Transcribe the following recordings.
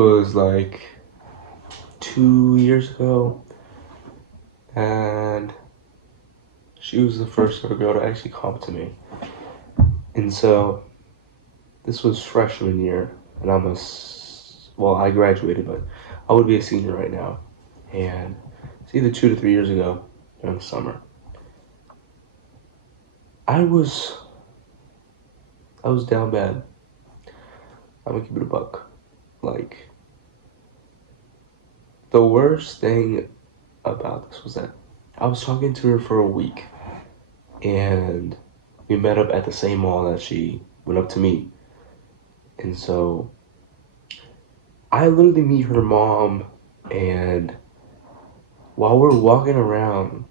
was like 2 years ago, and she was the first ever girl to actually come to me. And so this was freshman year, and I graduated, but I would be a senior right now. And it's either 2 to 3 years ago during the summer. I was down bad. I'm gonna keep it a buck. Like, the worst thing about this was that I was talking to her for a week, and we met up at the same mall that she went up to me. And so I literally meet her mom, and while we're walking around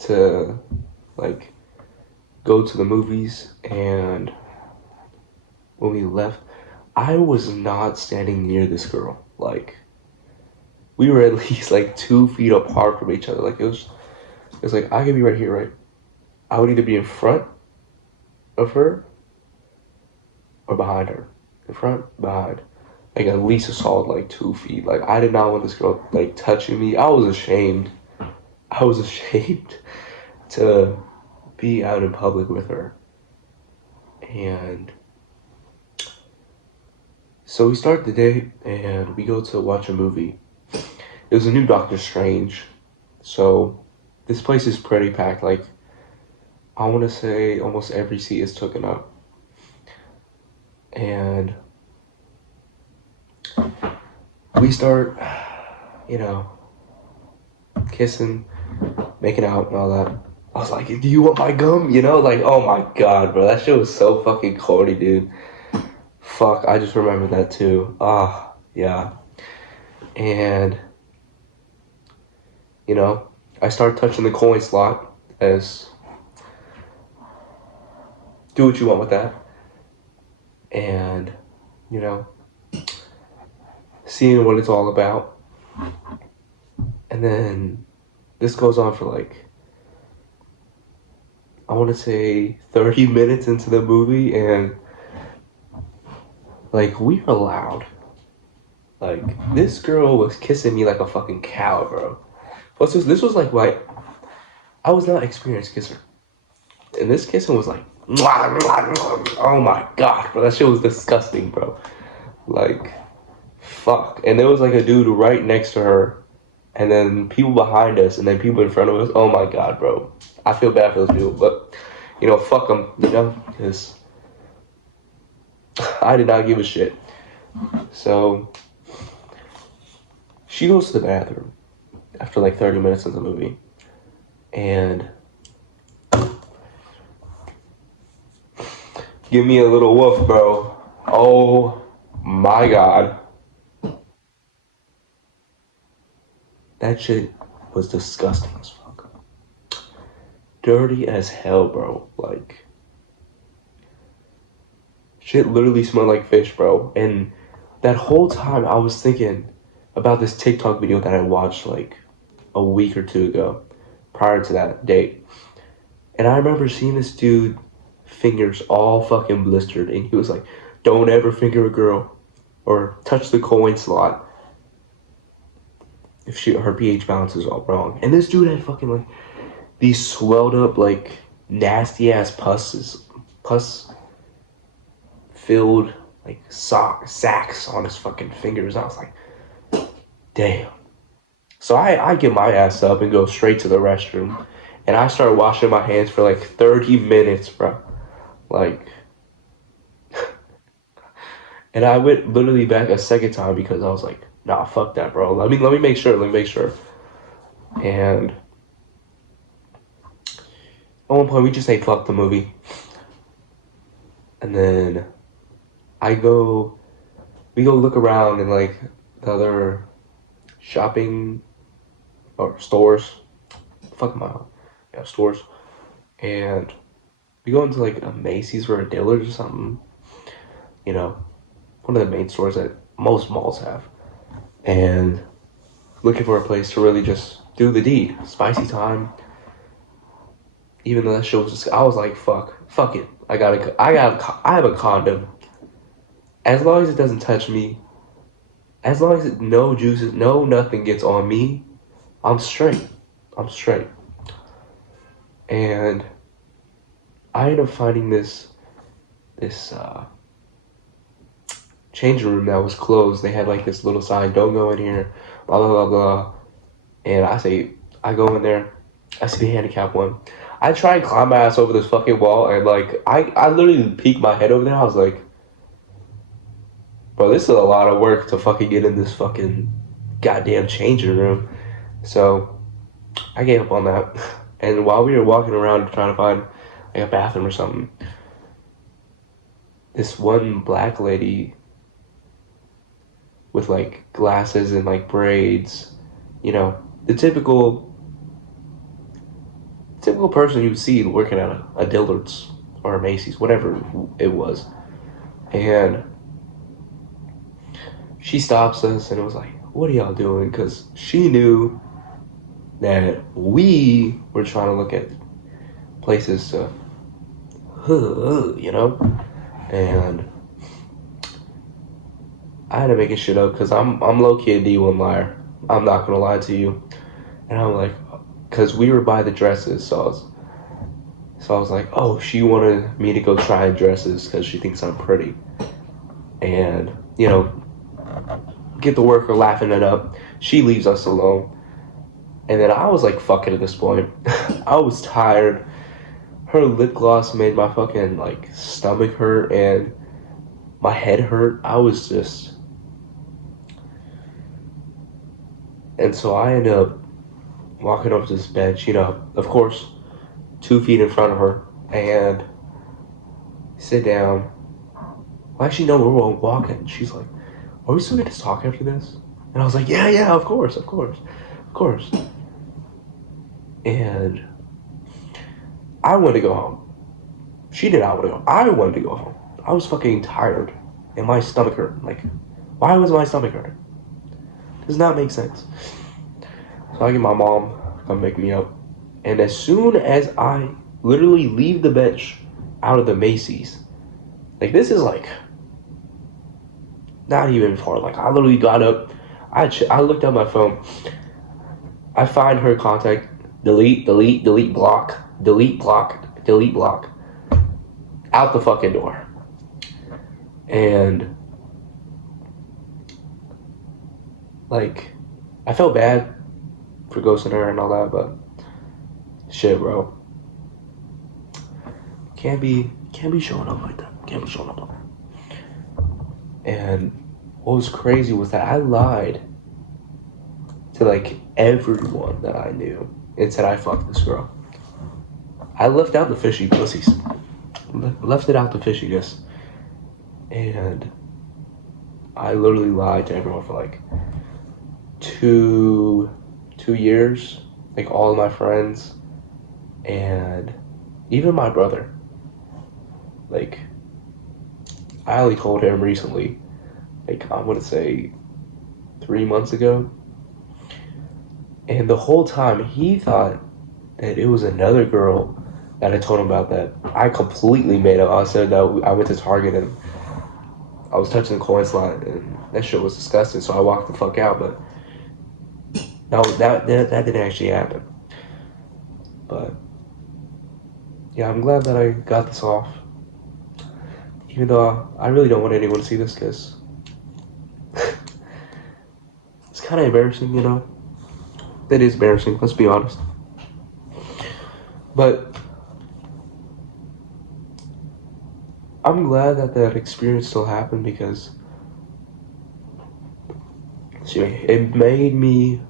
to like go to the movies, and when we left, I was not standing near this girl. Like, we were at least like 2 feet apart from each other. Like, it's like I could be right here, right? I would either be in front of her or behind her. In front, behind. Like, at least a solid like 2 feet. Like, I did not want this girl like touching me. I was ashamed. I was ashamed to be out in public with her. And so we start the day and we go to watch a movie. It was a new Doctor Strange. So this place is pretty packed. Like, I want to say almost every seat is taken up. And we start, kissing, making out and all that. I was like, do you want my gum? Like, oh my god, bro. That shit was so fucking corny, dude. Fuck, I just remember that too. Yeah. And, I start touching the coin slot as, do what you want with that. And, seeing what it's all about. And then this goes on for like, I want to say 30 minutes into the movie, and like, we were loud. Like, this girl was kissing me like a fucking cow, bro. This was like, I was not an experienced kisser. And this kissing was like, oh my god, bro. That shit was disgusting, bro. Like, fuck. And there was like a dude right next to her, and then people behind us, and then people in front of us. Oh my god, bro. I feel bad for those people, but, fuck them, because I did not give a shit. So she goes to the bathroom after like 30 minutes of the movie, and give me a little woof, bro. Oh my god. That shit was disgusting as fuck. Dirty as hell, bro. Like, shit literally smelled like fish, bro. And that whole time I was thinking about this TikTok video that I watched like a week or two ago, prior to that date. And I remember seeing this dude, fingers all fucking blistered, and he was like, don't ever finger a girl or touch the coin slot if her pH balance is all wrong. And this dude had fucking like these swelled up like nasty ass pus filled like sacks on his fucking fingers. I was like, damn. So I get my ass up and go straight to the restroom, and I start washing my hands for like 30 minutes, bro. Like, and I went literally back a second time because I was like, nah, fuck that, bro. Let me make sure. And at one point we just say fuck the movie, and then we go look around in like the other shopping or stores. Fuck my, yeah, stores. And we go into like a Macy's or a Dillard's or something. One of the main stores that most malls have. And looking for a place to really just do the deed. Spicy time. Even though that shit was just, I was like, fuck it. I have a condom. As long as it doesn't touch me, As long as no juices, no nothing gets on me, I'm straight. I'm straight. And I ended up finding this changing room that was closed. They had like this little sign, "Don't go in here," blah blah blah blah. And I go in there. I see the handicap one. I try and climb my ass over this fucking wall, and like I literally peeked my head over there. I was like, bro, this is a lot of work to fucking get in this fucking goddamn changing room. So I gave up on that. And while we were walking around trying to find like a bathroom or something, this one black lady with like glasses and like braids, you know, the typical person you would see working at a Dillard's or a Macy's, whatever it was. And she stops us and it was like, "What are y'all doing?" Because she knew that we were trying to look at places to, you know? And I had to make it shit up because I'm low key a D1 liar. I'm not gonna lie to you. And I'm like, because we were by the dresses, so I was like, oh, she wanted me to go try dresses because she thinks I'm pretty, and you know, get the worker laughing it up. She leaves us alone, and then I was like, fuck it at this point. I was tired. Her lip gloss made my fucking like stomach hurt and my head hurt. I was just, and so I ended up walking up to this bench. You know, of course, 2 feet in front of her, and sit down. Well, actually, no, we were walking. She's like, "Are we still going to talk after this?" And I was like, "Yeah, yeah, of course, of course, of course." And I wanted to go home. She did not want to go. I wanted to go home. I was fucking tired, and my stomach hurt. Like, why was my stomach hurting? Does not make sense. So I get my mom to come pick me up, and as soon as I literally leave the bench out of the Macy's, like this is like not even far. Like I literally got up. I looked at my phone. I find her contact. Delete, delete, delete, block, delete, block, delete, block. Out the fucking door. And like, I felt bad for ghosting her and all that, but shit, bro. Can't be showing up like that. Can't be showing up like that. And what was crazy was that I lied to like everyone that I knew and said I fucked this girl. I left out the fishy pussies. Left it out the fishiness. And I literally lied to everyone for like two years. Like all of my friends and even my brother. Like I only told him recently. Like I want to say 3 months ago. And the whole time he thought that it was another girl that I told him about that. I completely made up. I said that I went to Target and I was touching the coin slot and that shit was disgusting. So I walked the fuck out. But that didn't actually happen. But yeah, I'm glad that I got this off. Even though I really don't want anyone to see this because it's kind of embarrassing, you know. It is embarrassing. Let's be honest. But I'm glad that that experience still happened because it made me,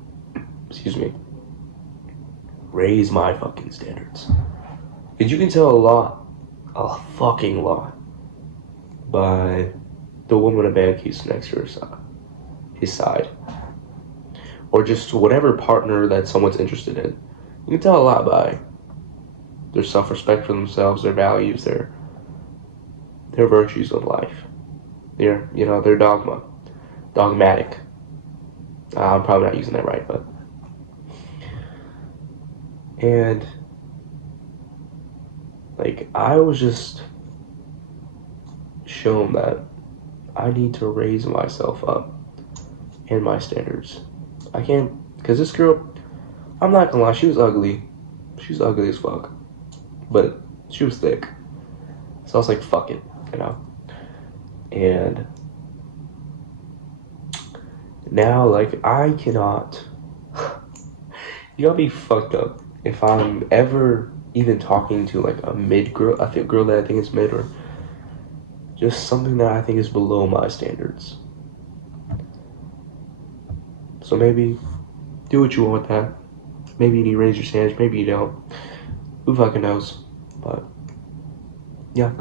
raise my fucking standards. Because you can tell a fucking lot, by the woman a man keeps next to his side. Or just whatever partner that someone's interested in. You can tell a lot by their self-respect for themselves, their values, their virtues of life. Their dogmatic. I'm probably not using that right, but. And, like, I was just shown that I need to raise myself up and my standards. I can't, because this girl, I'm not gonna lie, she was ugly. She was ugly as fuck. But she was thick. So I was like, fuck it, you know? And now, like, I cannot. You gotta be fucked up if I'm ever even talking to like a mid girl, a fit girl that I think is mid, or just something that I think is below my standards. So maybe do what you want with that. Maybe you need to raise your standards, maybe you don't. Who fucking knows? But yeah.